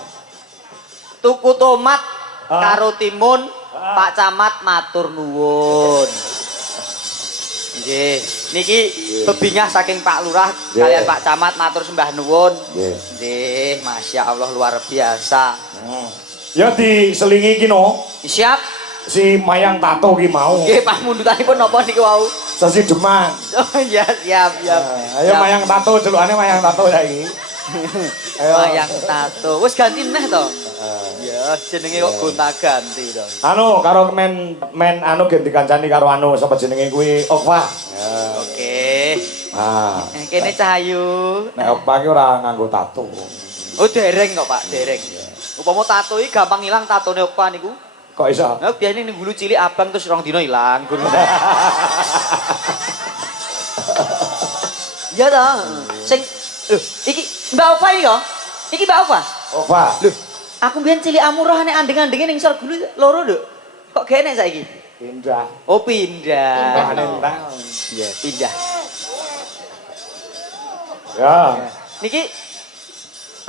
Tuku tomat karo timun, Pak Camat matur nuwun. Nggih, niki bebingah saking Pak Lurah kalian Pak Camat matur sembah nuwun. Nggih. Nggih, Masya Allah luar biasa. Ya diselingi iki no. Siap. Si Mayang Tato ki mau. Nggih, Pak mundutanipun napa niku wau? Sesi Demang. Oh iya, siap. Ayo Mayang Tato, celukane Mayang Tato saiki. Ayo. Mayang tato. Wis ganti neh to. Ya, jenenge kok gonta-ganti to. Anu karo men anu gen dikancani karo anu sapa jenenge kuwi Okwa. Oke. Ah. Kene Cahayu. Nek Okwa ki ora nganggo tato. Oh, dereng kok, Pak, dereng. Upama tato iki gampang ilang tatone Okpa niku. Kok iso? Nah, biasanya ning bulu cilik abang terus 2 dino ilang. Iya toh. Sing iki Mbak Opa iki kok. Iki Mbak Opa. Okwa. Loh, aku mbiyen cilik amurah nek andeng-andenge ning Sergulu loro lho. Kok gene saiki? Pindah. Oh, pindah. Pindah. Iya, pindah. Ya. Niki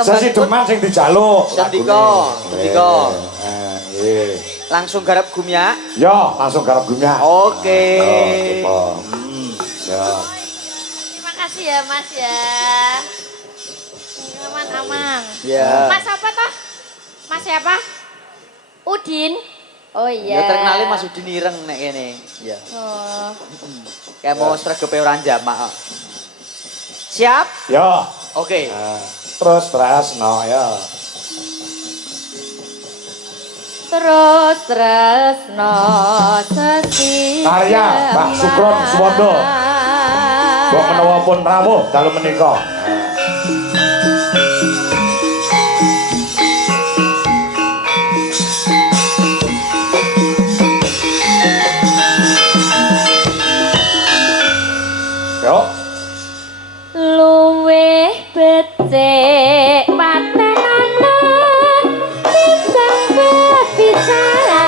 Sesi Demang sing dijaluk. Sendika. Nggih. Langsung garap gumya. Yo, langsung garap gumya. Oke. Ya. Terima kasih ya Mas ya. Aman-aman. Ya. Mas apa toh? Mas siapa? Udin. Oh Ya iya. terkenalnya Mas Udin ireng nek kene. Ya. Oh. Kayak mau sregepe ora jamak kok. Siap? Yo. Oke. Terus no ya. Terus no sesi. Karya Mbak Sukron Suwondo. Mbok menawa pun rawuh dalu menika. Yo. Luwih becik patenana timbang berbicara.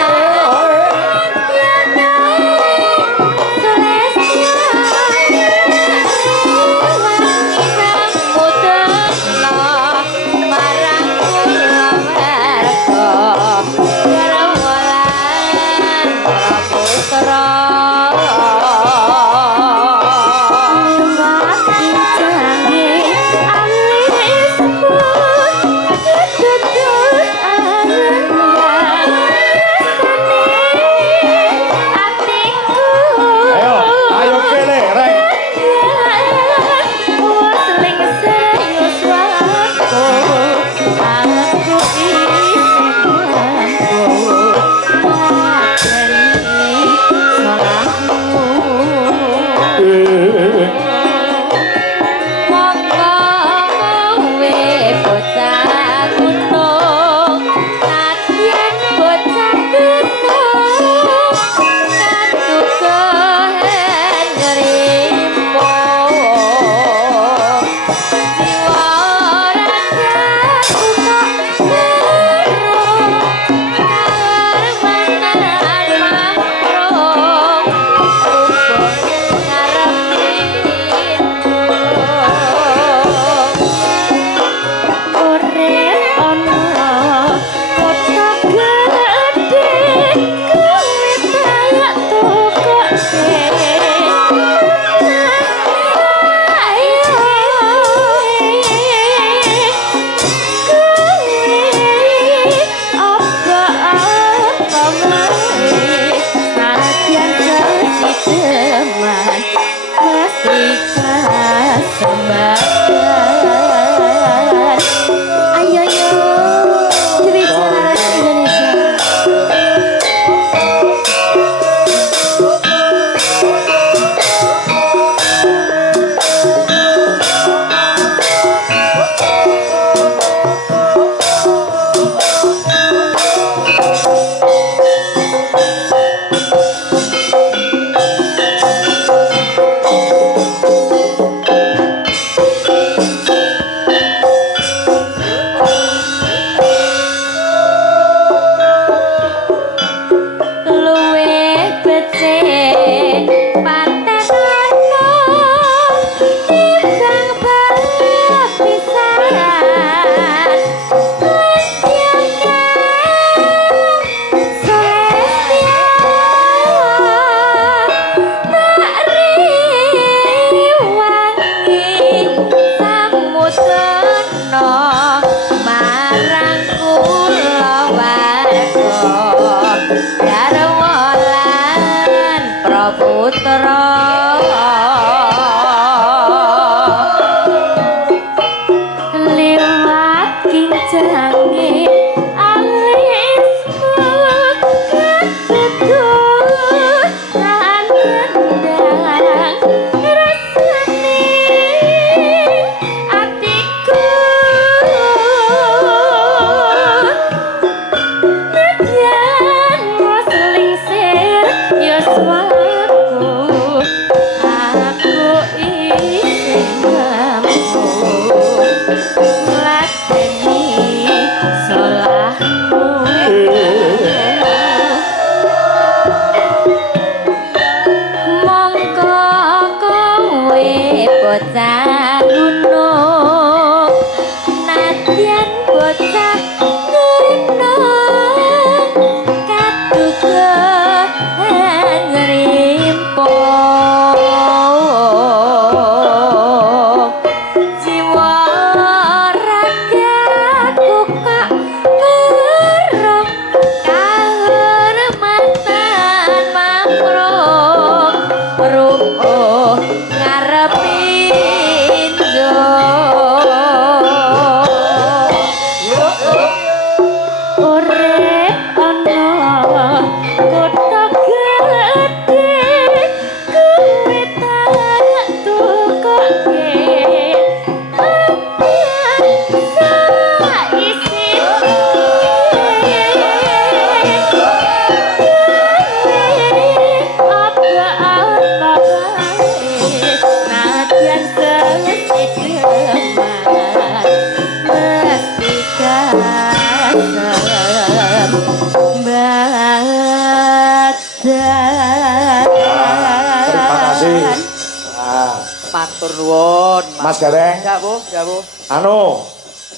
matur nuwun. Mas Gareng. Ya, Bu, ya, Bu. Anu,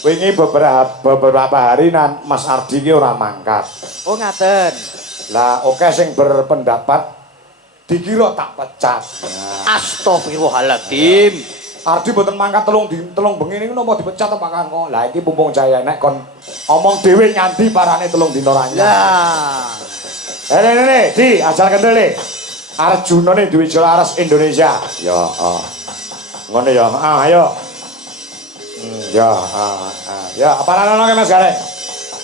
wingi beberapa hari Mas Ardi ki ora mangkat. Oh, ngaten. Lah oke sing berpendapat dikira tak pecat. Astagfirullahaladzim. Ardi mboten mangkat telung bengi niku napa dipecat apa kan kok. Lah iki mumpung jaya nek kon omong dhewe nyanti parane telung dina ra nyang. Lah. Nene, di ajal kendel le. Arjuna nih duwe Jolaras Indonesia. Ya, ngono ya. Ayo. Ya, ya, apa nana Mas Gareng?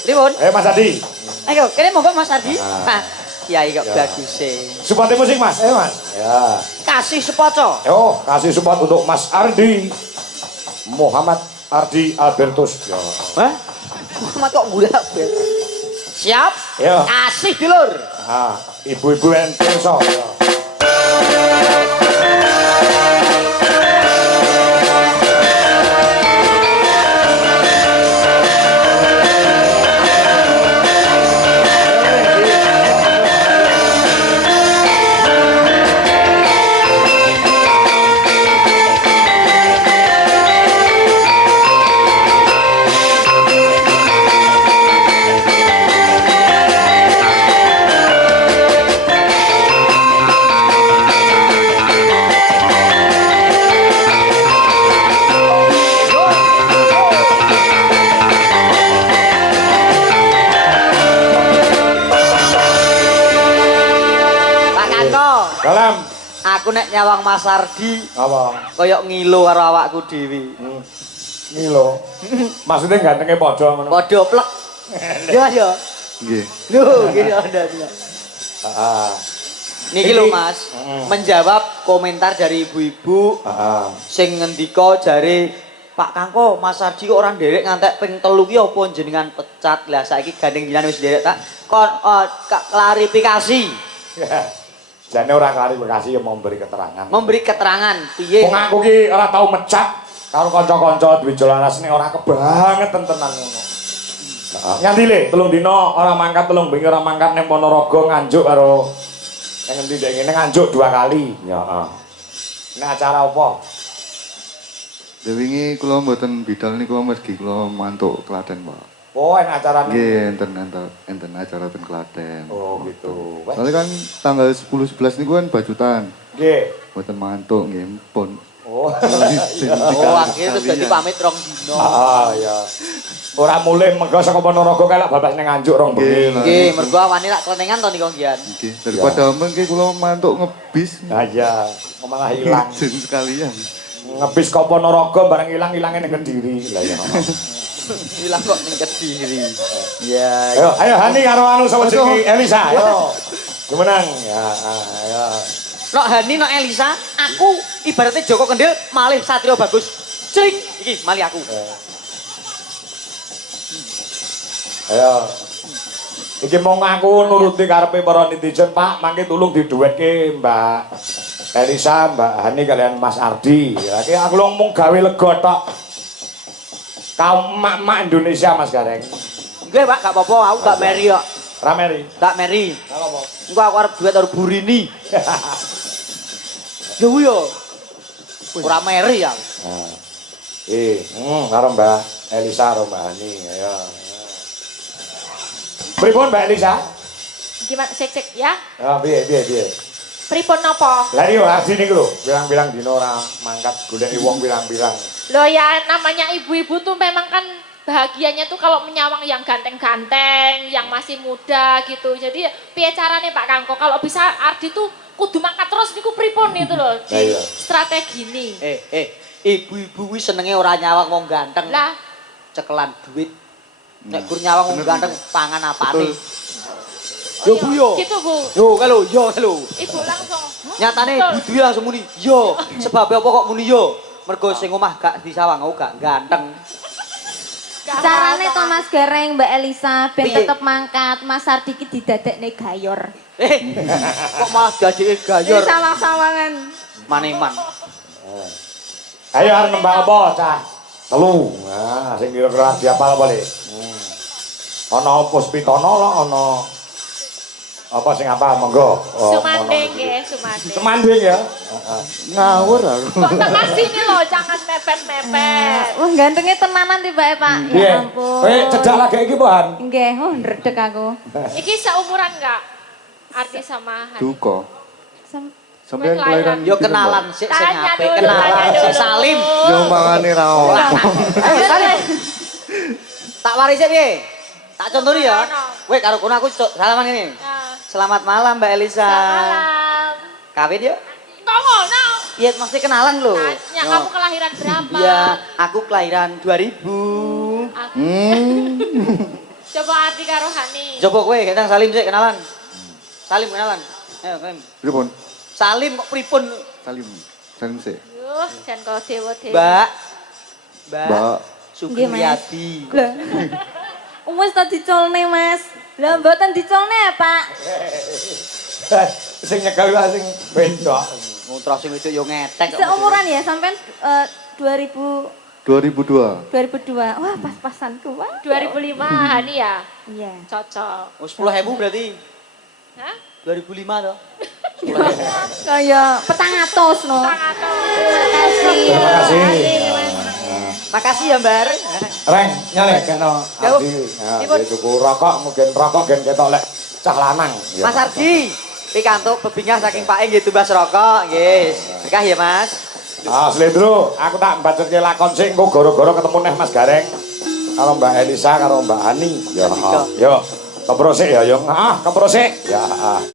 Pripun? Mas Adi. Ayo, kene monggo Mas Ardi. Kiai kok bagus e. Support musik Mas, Mas. Ya. Kasih sepoco. Yo, kasih support untuk Mas Ardi. Muhammad Ardi Albertus. Ya. Hah? Muhammad kok gula. Siap? Ya. Kasih dulur. Ibu-ibu yang pirsa. Ya. Dalam aku nek nyawang Mas Ardi apa? koyok ngilu karo awakku dhewe. Ngilo. Maksudnya gantengnya padha ngono. Padha plek. Ya ya. Nggih. Lho, gini ada. Heeh. Niki lho Mas, menjawab komentar dari ibu-ibu sing ngendika jare Pak Kangko, Mas Ardi kok orang derek ngantek ping 3 ki apa jenengan pecat. Lah saiki gandeng jenengan wis derek tak kon klarifikasi. Jane ora klarifikasi ya memberi keterangan. Memberi keterangan piye? Wong aku ki ora tau mecat karo kanca-kanca duwe Jolaras ning ora kebangetan tenan ngono. Heeh. Nganti le 3 dina ora mangkat 3 bengi ora mangkat ning Ponorogo nganjuk karo ning endi dek ngene nganjuk 2 kali. Ya heeh. Nek acara apa? Wingi kula mboten bidal niku mergi kula mantuk Klaten, Pak. Oh, enak acarane. Nggih, enten acara ten Klaten. Oh, gitu. Soalnya kan tanggal 10 11 niku kan bajutan. Nggih. Mboten mantuk nggih, pun. Oh. Oh, akhirnya terus dadi pamit 2 dina. Ya. Ora mulih mengko saka Ponorogo kalak babas ning Nganjuk 2 bengi. Nggih, mergo awani lak klenengan to niku nggih. Nggih, daripada mengke kula mantuk ngebis. Ah iya, malah ilang. Jen sekalian. Ngebis ke Ponorogo bareng ilang-ilange ning Kediri. Lah ya. Hilang kok ning Kediri. Ya. Ayo Hani karo anu sama jenenge Elisa. Ayo. Gimana? Ya, ayo. Nok Hani, nok Elisa, aku ibaratnya Joko Kendil malih Satrio Bagus. Cering, iki malih aku. Ayo. Iki mau ngaku nuruti karepe para netizen, Pak, mangke tulung diduwetke Mbak Elisa, Mbak Hani kalian Mas Ardi. Ya, iki aku ngomong gawe lega tok. Kaum emak-emak Indonesia Mas Gareng. Nggih, Pak, gak apa-apa, aku gak meri kok. Ra meri. Gak meri. Kalau apa? Engko aku arep duet karo Burini. Ya ku yo. Ora meri ya. Karo Mbak Elisa karo Mbak Hani. Ayo. Pripun Mbak Elisa? Gimana cek ya? Ya, piye. Pripun napa? Lah yo Ardi niku lho, bilang-bilang dino ora mangkat goleki wong bilang-bilang. Loh ya namanya ibu-ibu tuh memang kan bahagianya tuh kalau menyawang yang ganteng-ganteng, yang masih muda gitu. Jadi piye carane Pak Kangko kalau bisa Ardi tuh kudu mangkat terus niku pripun itu loh di strategi ini. Ibu-ibu kuwi senenge ora nyawang wong ganteng. Lah, cekelan duit. Nek gur nyawang wong ganteng pangan apane? oh Yo Bu yo. gitu Bu. Yo kalau yo kalau. Ibu langsung. Nyatane Budwi langsung muni yo. Sebab apa kok muni yo? Mergo sing omah gak disawang aku gak ganteng. Carane to Mas Gareng Mbak Elisa ben Piye? tetep mangkat, Mas Ardi ki didadekne gayor. Kok malah dadeke gayor. Sawang-sawangan. Maneman. Ayo arep nembak apa, Cah? 3. Nah, sing kira-kira diapal apa, Le? Ana Puspitono lho, ana Apa sing apa monggo. Oh, Sumanding mono. nggih, sumanding. Semanding ya. Ngawur aku. Kok tengah sini loh, jangan mepet-mepet. Wah, gantengnya tenanan tiba Pak. Piye? Ya ampun. Kowe cedak lagi iki, Pohan. Nggih, oh ndredeg aku. Iki seumuran enggak? Artis sama Hani. Duka. Sam- Sampeyan Kowe kelahiran. kelahiran Yo pinten, kenalan Mbak? sik sing Tanya apik, dulu, kenalan tanya sik dulu. Salim. Yo mangane ra ono. Ayo Salim. Tak waris sik piye? Tak contoni ya. Ono. Weh karo kono aku salaman ini. Nah, Selamat malam Mbak Elisa. malam. Kawin yuk. Tunggu, no. Iya mesti kenalan loh. Tanya Yo. kamu kelahiran berapa? Iya, aku kelahiran 2000. Coba arti karo Hani. Coba kowe gendang Salim sik kenalan. Salim kenalan. Ayo Salim. Pripun? Salim kok pripun? Salim. Salim sik. Yuh, jan kau dewa-dewa. Mbak. Mbak. Mbak. Nggih, Mas. Sugiyati. Lah. Wes tak dicolne, Mas. Lah mboten dicolne, Pak. Sing nyekel wae sing wedok. Ngutra sing wedok yo ngetek kok. Seumuran ya sampean 2000 2002. 2002. Wah, pas-pasanku. Wah. 2005 Hani ya? Iya. Cocok. Oh, 10.000 berarti. Hah? 2005 toh. Kaya 400 no. Terima kasih. Makasih ya, Mbar. Reng, nyalek kena Jauh. Ardi. Sipun. Ya tuku rokok, mungkin rokok gen ketok lek cah lanang. Ya. Mas Ardi, pikantuk bebingah saking Pak nggih tumbas rokok, nggih. Berkah ya, Mas. Ah, Slendro, aku tak mbacetke lakon sing engko gara-gara ketemu neh Mas Gareng karo Mbak Elisa karo Mbak Ani. Ya, Tiga. yo. Keprosik ya, yo. Ah, keprosik. Ya, ah.